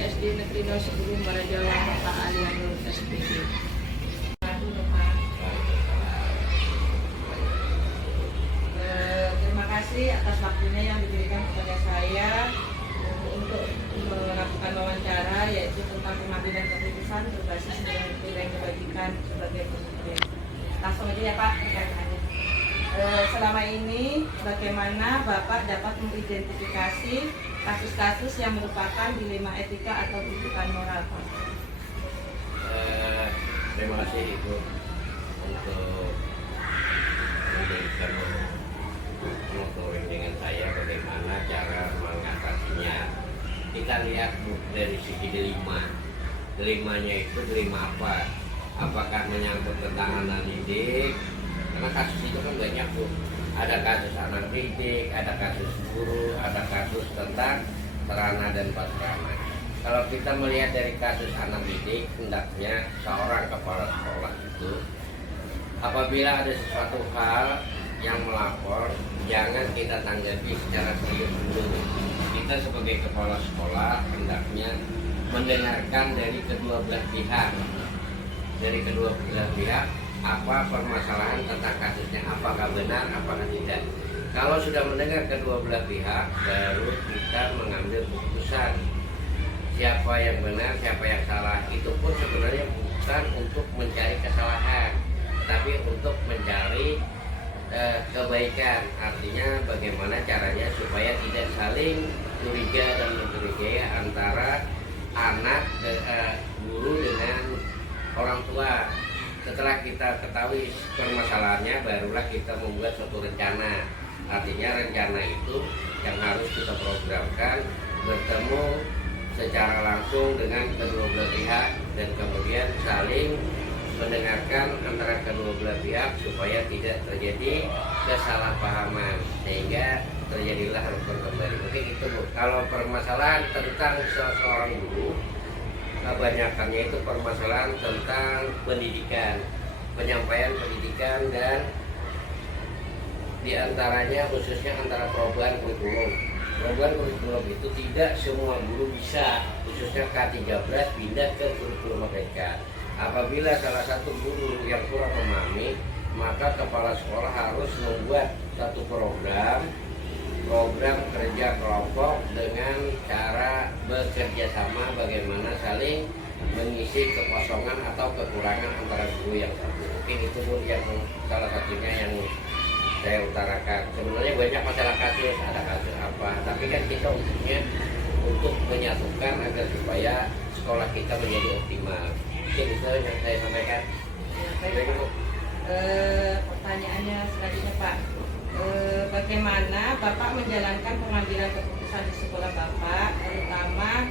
SD Negeri 10 Barajawa Pak Alianur SPD. Terima kasih atas waktunya yang diberikan kepada saya untuk melakukan wawancara, yaitu tentang pengambilan keputusan berbasis nilai kebajikan sebagai pemimpin. Langsung aja ya Pak, selama ini bagaimana Bapak dapat mengidentifikasi kasus-kasus yang merupakan dilema etika atau tuntutan moral, Pak? Terima kasih Ibu untuk memberikan monitoring dengan saya bagaimana cara mengatasinya. Kita lihat dari segi dilemanya itu dilema apa? Apakah menyangkut tentang anak didik? Karena kasus itu kan banyak tuh. Ada kasus anak didik, ada kasus guru, ada kasus tentang sarana dan prasarana. Kalau kita melihat dari kasus anak didik, hendaknya seorang kepala sekolah itu apabila ada sesuatu hal yang melapor, jangan kita tanggapi secara serius dulu. Kita sebagai kepala sekolah hendaknya mendengarkan dari kedua belah pihak. Dari kedua belah pihak, apa permasalahan tentang kasusnya, apakah benar, apakah tidak. Kalau sudah mendengar kedua belah pihak, baru kita mengambil keputusan siapa yang benar, siapa yang salah. Itu pun sebenarnya bukan untuk mencari kesalahan, tapi untuk mencari kebaikan. Artinya bagaimana caranya supaya tidak saling curiga dan mencurigai antara anak guru dengan orang tua. Setelah kita ketahui permasalahannya, barulah kita membuat suatu rencana. Artinya rencana itu yang harus kita programkan, bertemu secara langsung dengan kedua belah pihak dan kemudian saling mendengarkan antara kedua belah pihak supaya tidak terjadi kesalahpahaman sehingga terjadilah rukun kembali. Mungkin itu Bu. Kalau permasalahan tentang seseorang guru, kebanyakannya itu permasalahan tentang pendidikan, penyampaian pendidikan, dan diantaranya khususnya antara perubahan kurikulum. Perubahan kurikulum itu tidak semua guru bisa, khususnya K13 pindah ke kurikulum mereka. Apabila salah satu guru yang kurang memahami, maka kepala sekolah harus membuat satu program kerja kelompok dengan cara bekerja sama bagaimana saling mengisi kekosongan atau kekurangan antara guru yang satu. Mungkin itu Bu yang salah satunya yang saya utarakan. Sebenarnya banyak masalah kasus, ada kasus apa, tapi kan kita untuk menyatukan agar supaya sekolah kita menjadi optimal. Mungkin itu yang saya sampaikan. Baik, Bu. Pertanyaannya selanjutnya Pak, bagaimana Bapak menjalankan pengambilan keputusan di sekolah Bapak, terutama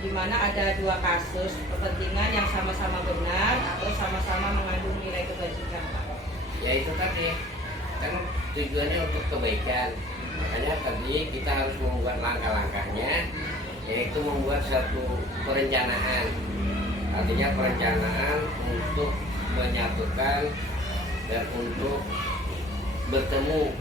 di mana ada dua kasus kepentingan yang sama-sama benar atau sama-sama mengandung nilai kebajikan, Pak? Ya itu tadi, kan tujuannya untuk kebaikan. Makanya tadi kita harus membuat langkah-langkahnya, yaitu membuat satu perencanaan. Artinya perencanaan untuk menyatukan dan untuk bertemu.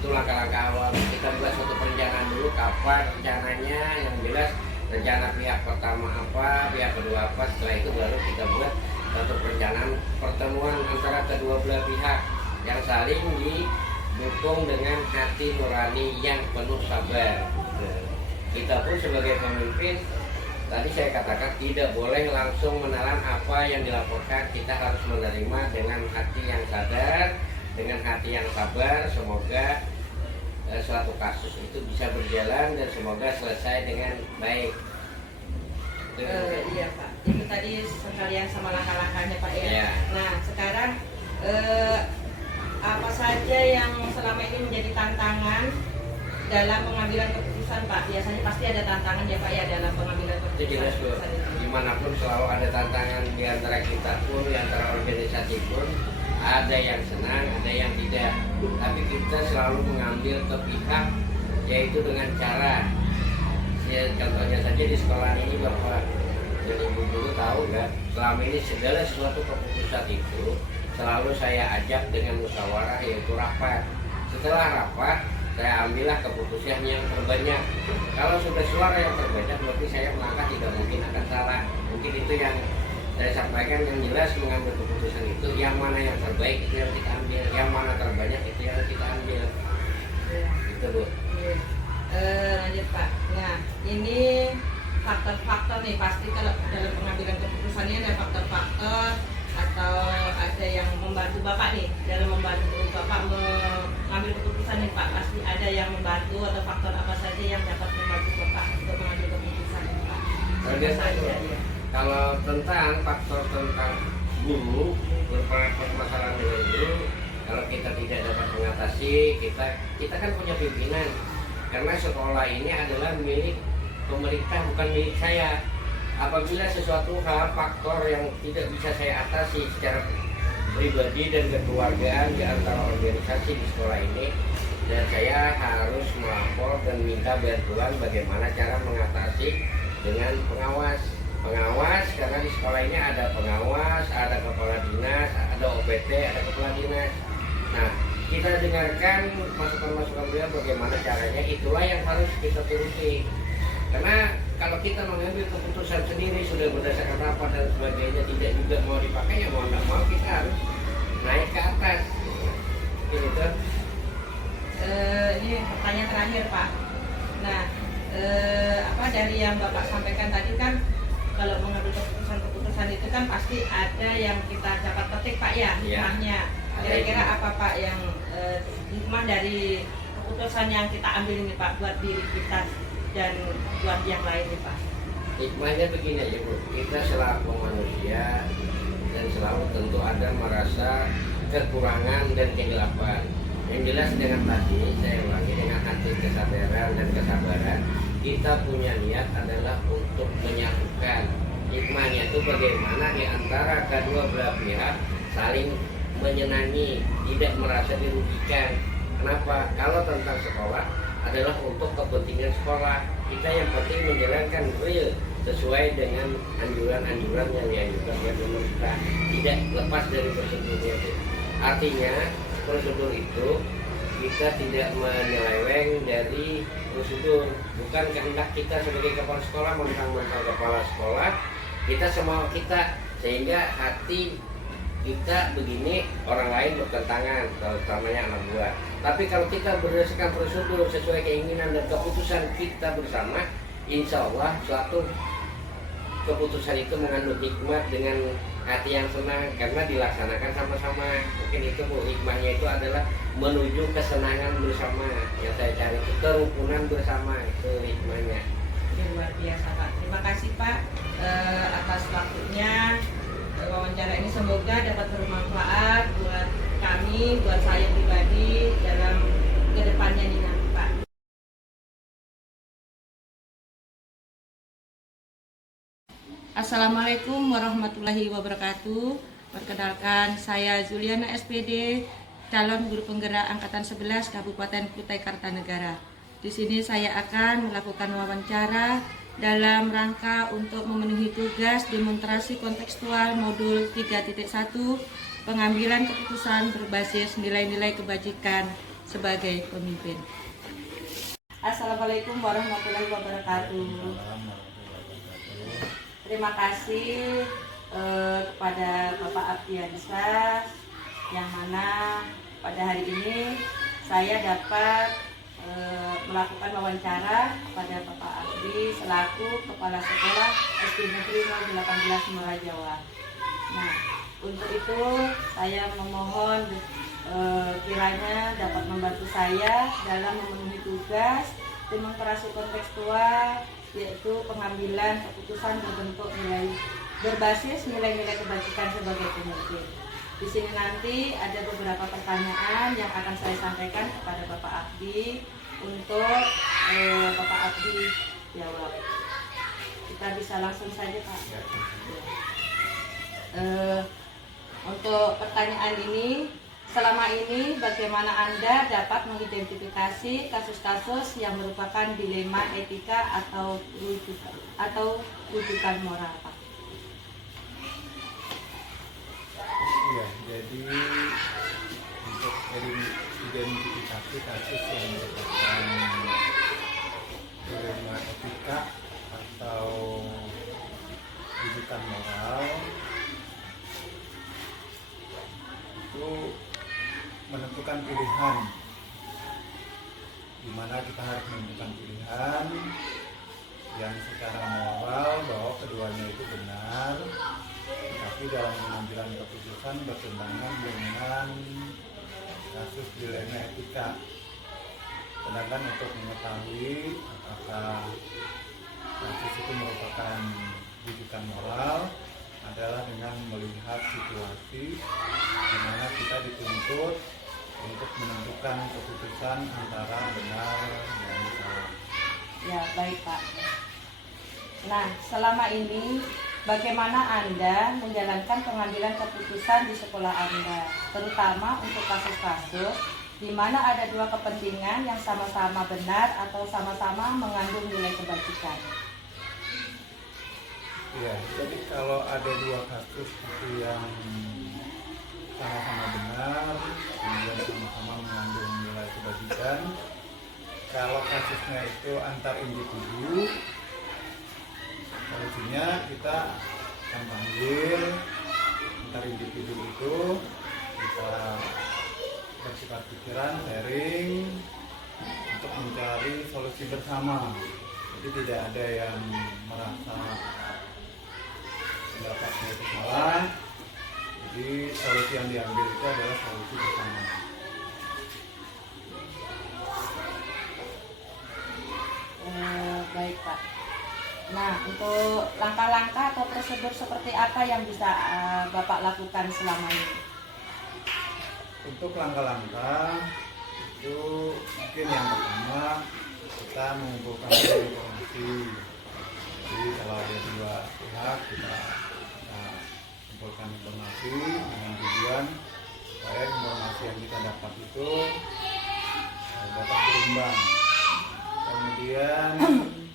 Itu langkah-langkah awal. Kita buat suatu perencanaan dulu, kapan rencananya, yang jelas rencana pihak pertama apa, pihak kedua apa. Setelah itu baru kita buat satu perencanaan pertemuan antara kedua belah pihak yang saling didukung dengan hati nurani yang penuh sabar. Kita pun sebagai pemimpin, tadi saya katakan tidak boleh langsung menelan apa yang dilaporkan. Kita harus menerima dengan hati yang sadar, dengan hati yang sabar. Semoga suatu kasus itu bisa berjalan dan semoga selesai dengan baik. Iya Pak, itu tadi sekalian sama langkah-langkahnya Pak ya. Ya. Nah sekarang apa saja yang selama ini menjadi tantangan dalam pengambilan keputusan Pak? Biasanya pasti ada tantangan ya Pak ya dalam pengambilan keputusan. Itu jelas Bu, dimanapun selalu ada tantangan, di antara kita pun, di antara organisasi pun ada yang senang, ada yang tidak. Tapi kita selalu mengambil ke pihak, yaitu dengan cara, contohnya saja di sekolah ini Bapak dan Ibu guru tahu kan, selama ini segala sesuatu keputusan itu selalu saya ajak dengan musyawarah, yaitu rapat. Setelah rapat saya ambillah keputusan yang terbanyak. Kalau sudah suara yang terbanyak berarti saya melangkah tidak mungkin akan salah. Mungkin itu yang saya sampaikan. Yang jelas mengambil keputusan itu yang mana yang terbaik itu yang kita ambil, yang mana terbanyak itu yang kita ambil. Gitu Bu. Lanjut Pak. Nah ini faktor-faktor nih, pasti kalau dalam pengambilan keputusan ini ada faktor-faktor atau ada yang membantu Bapak nih dalam membantu Bapak mengambil keputusan nih Pak, pasti ada yang membantu atau faktor apa saja yang dapat membantu Bapak untuk mengambil keputusan ini Pak? Ya. Kalau tentang faktor tentang guru berpermasalahan dengan guru, kalau kita tidak dapat mengatasi, kita kan punya pimpinan, karena sekolah ini adalah milik pemerintah bukan milik saya. Apabila sesuatu hal faktor yang tidak bisa saya atasi secara pribadi dan kekeluargaan di antara organisasi di sekolah ini, dan saya harus melapor dan minta bantuan bagaimana cara mengatasi dengan pengawas karena di sekolah ini ada pengawas, ada kepala dinas, ada OPT, ada kepala dinas. Nah, kita dengarkan masukan-masukan beliau bagaimana caranya, itulah yang harus kita turuti. Karena kalau kita mengambil keputusan sendiri sudah berdasarkan rapat dan sebagainya tidak juga mau dipakai, ya mau nggak mau kita harus naik ke atas. Gitu. Ini pertanyaan terakhir Pak. Nah, dari yang Bapak sampaikan tadi kan, kalau mengambil keputusan itu kan pasti ada yang kita dapat petik Pak ya, hikmahnya. Kira-kira apa Pak yang hikmah dari keputusan yang kita ambil ini Pak buat diri kita dan buat yang lain nih Pak? Hikmahnya begini aja Bu, kita selaku manusia dan selalu tentu ada merasa kekurangan dan kehilapan. Yang jelas dengan tadi saya ulangi, dengan hati kesadaran dan kesabaran, kita punya niat adalah untuk menyatukan. Hikmahnya itu bagaimana di antara kedua belah pihak saling menyenangi, tidak merasa dirugikan. Kenapa? Kalau tentang sekolah adalah untuk kepentingan sekolah, kita yang penting menjalankan real sesuai dengan anjuran-anjuran yang dianjurkan oleh pemerintah, tidak lepas dari prosedurnya itu. Artinya prosedur itu kita tidak menyeleweng dari prosedur, bukan kehendak kita sebagai kepala sekolah mentang-mentang kepala sekolah kita semau kita, sehingga hati kita begini orang lain bertentangan, terutamanya anak buah. Tapi kalau kita berdasarkan prosedur sesuai keinginan dan keputusan kita bersama, insya Allah suatu keputusan itu mengandung hikmah dengan hati yang senang karena dilaksanakan sama-sama. Mungkin itu Bu, hikmahnya itu adalah menuju kesenangan bersama yang saya cari, itu kerukunan bersama, itu hikmahnya. Luar biasa Pak. Terima kasih Pak atas waktunya. Wawancara ini semoga dapat bermanfaat buat kami, buat saya pribadi dalam kedepannya nih nanti Pak. Assalamualaikum warahmatullahi wabarakatuh. Perkenalkan, saya Zuliana SPD, calon guru penggerak angkatan 11 Kabupaten Kutai Kartanegara. Di sini saya akan melakukan wawancara dalam rangka untuk memenuhi tugas demonstrasi kontekstual modul 3.1 pengambilan keputusan berbasis nilai-nilai kebajikan sebagai pemimpin. Assalamualaikum warahmatullahi wabarakatuh. Terima kasih kepada Bapak Abdiansyah yang mana pada hari ini saya dapat melakukan wawancara pada Bapak Abdi selaku Kepala Sekolah SD Negeri 018 Muara Jawa. Nah, untuk itu saya memohon kiranya dapat membantu saya dalam memenuhi tugas demonstrasi kontekstual, yaitu pengambilan keputusan berbentuk berbasis nilai-nilai kebajikan sebagai pemimpin. Di sini nanti ada beberapa pertanyaan yang akan saya sampaikan kepada Bapak Abdi untuk Bapak Abdi jawab. Kita bisa langsung saja Pak. Untuk pertanyaan ini, selama ini bagaimana Anda dapat mengidentifikasi kasus-kasus yang merupakan dilema etika atau rujukan moral Pak? Ya, jadi untuk identifikasi kasus yang merupakan dilema etika atau rujukan moral, itu menentukan pilihan, di mana kita harus menentukan pilihan yang secara moral bahwa keduanya itu benar, tapi dalam pengambilan keputusan bertentangan dengan kasus dilema etika. Sedangkan untuk mengetahui apakah kasus itu merupakan rujukan moral adalah dengan melihat situasi di mana kita dituntut untuk menentukan keputusan antara benar dan salah. Ya, baik Pak. Nah, selama ini bagaimana Anda menjalankan pengambilan keputusan di sekolah Anda, terutama untuk kasus-kasus di mana ada dua kepentingan yang sama-sama benar atau sama-sama mengandung nilai kebajikan? Ya, jadi kalau ada dua kasus itu yang sama-sama benar, kemudian sama-sama mengandung nilai kebajikan, kalau kasusnya itu antar individu, solusinya kita akan panggil antar individu itu, kita bertukar pikiran, sharing untuk mencari solusi bersama. Jadi tidak ada yang merasa pendapatnya itu salah. Jadi solusi yang diambil itu adalah solusi bersama. Baik Pak. Nah, untuk langkah-langkah atau prosedur seperti apa yang bisa Bapak lakukan selama ini? Untuk langkah-langkah itu mungkin yang pertama kita mengumpulkan informasi. Jadi kalau ada dua pihak kita kumpulkan informasi dengan tujuan supaya informasi yang kita dapat itu dapat berimbang. Kemudian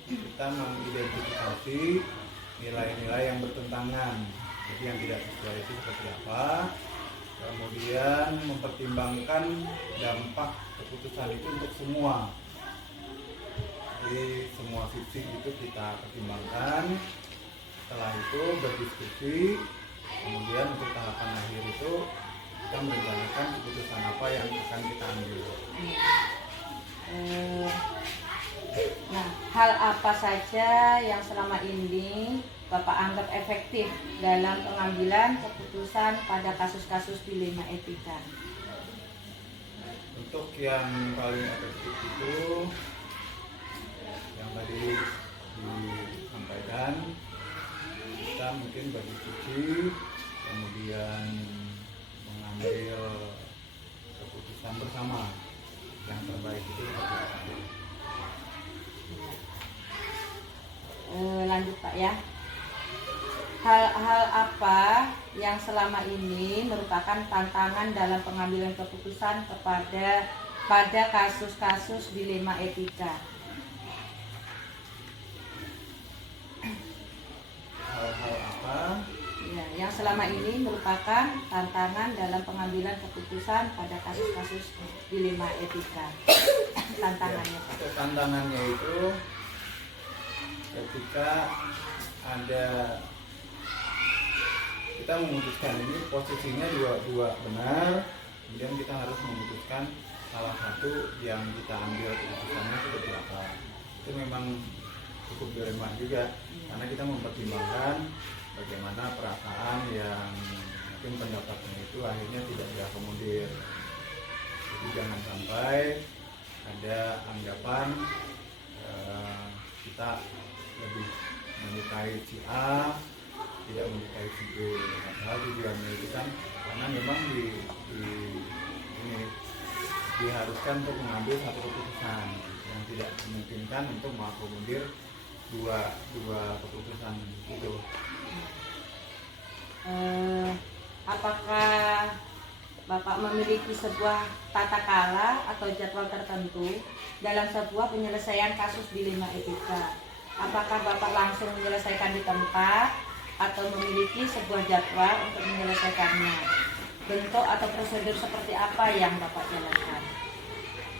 kita mengidentifikasi nilai-nilai yang bertentangan, jadi yang tidak sesuai itu seperti apa. Kemudian mempertimbangkan dampak keputusan itu untuk semua. Jadi semua sisi itu kita pertimbangkan. Setelah itu berdiskusi. Kemudian untuk tahapan akhir itu kita merencanakan keputusan apa yang akan kita ambil. Nah, hal apa saja yang selama ini Bapak anggap efektif dalam pengambilan keputusan pada kasus-kasus dilema etika? Untuk yang paling efektif itu yang tadi disampaikan, kita mungkin berdiskusi, kemudian mengambil keputusan bersama yang terbaik itu seperti apa. Lanjut Pak ya. Hal-hal apa yang selama ini merupakan tantangan dalam pengambilan keputusan pada kasus-kasus dilema etika? Hal-hal apa? Ya, yang selama ini merupakan tantangan dalam pengambilan keputusan pada kasus-kasus dilema etika. Tantangannya Pak. Ya, tantangannya itu ketika ada kita memutuskan ini posisinya dua benar, kemudian kita harus memutuskan salah satu yang kita ambil keputusannya seperti apa. Itu memang cukup dilema juga, karena kita mempertimbangkan bagaimana perasaan yang mungkin pendapatnya itu akhirnya tidak diakomodir. Jadi jangan sampai ada anggapan kita lebih menyukai si A, tidak menyukai si B. Padahal tujuannya itu kan karena memang ini diharuskan untuk mengambil satu keputusan yang tidak memungkinkan untuk mengakomodir dua keputusan itu. Apakah Bapak memiliki sebuah tata kala atau jadwal tertentu dalam sebuah penyelesaian kasus dilema etika? Apakah Bapak langsung menyelesaikan di tempat atau memiliki sebuah jadwal untuk menyelesaikannya? bentuk atau prosedur seperti apa yang Bapak jalankan?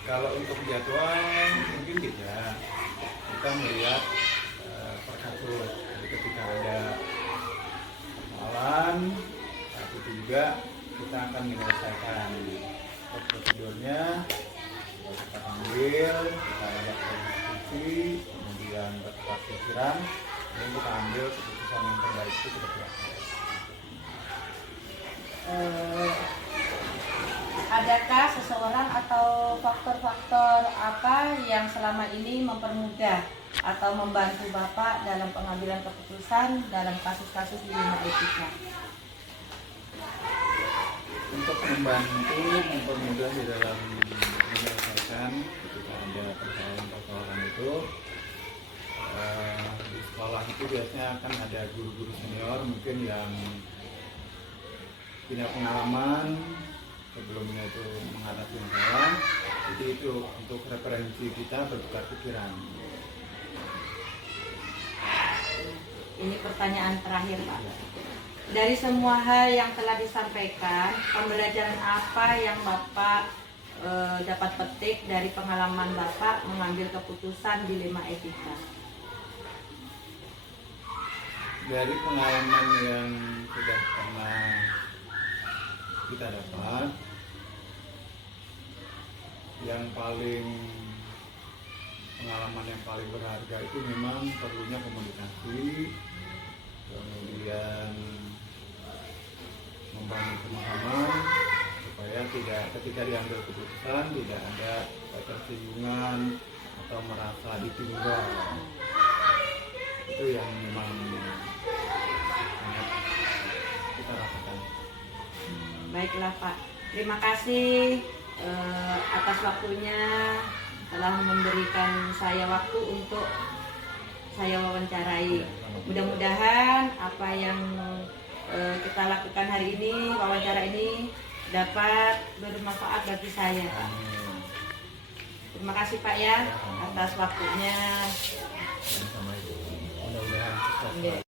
Kalau untuk jadwal mungkin tidak. Kita melihat per kasus. Jadi ketika ada persoalan, saat itu juga kita akan menyelesaikan prosedurnya. Kita ambil, kita ajak diskusi, kemudian bertukar pikiran, dan kita ambil keputusan yang terbaik itu seperti apa. Adakah seseorang atau faktor-faktor apa yang selama ini mempermudah atau membantu Bapak dalam pengambilan keputusan dalam kasus-kasus di lima etika? Untuk membantu mempermudah di dalam menyelesaikan ketika ada persoalan-persoalan itu, di sekolah itu biasanya akan ada guru-guru senior mungkin yang punya pengalaman sebelumnya itu menghadapi masalah. Jadi itu untuk referensi kita bertukar pikiran. Ini pertanyaan terakhir, Pak. Dari semua hal yang telah disampaikan, pembelajaran apa yang Bapak dapat petik dari pengalaman Bapak mengambil keputusan dilema etika? Dari pengalaman yang sudah pernah kita dapat, pengalaman yang paling berharga itu memang perlunya komunikasi, kemudian membangun pemahaman supaya ketika diambil keputusan tidak ada ketersinggungan atau merasa ditinggal. Itu yang memang sangat kita rasakan. Baiklah Pak, terima kasih atas waktunya, telah memberikan saya waktu untuk saya wawancarai. Mudah-mudahan apa yang kita lakukan hari ini, wawancara ini dapat bermanfaat bagi saya. Terima kasih Pak ya atas waktunya. Mudah-mudahan sukses.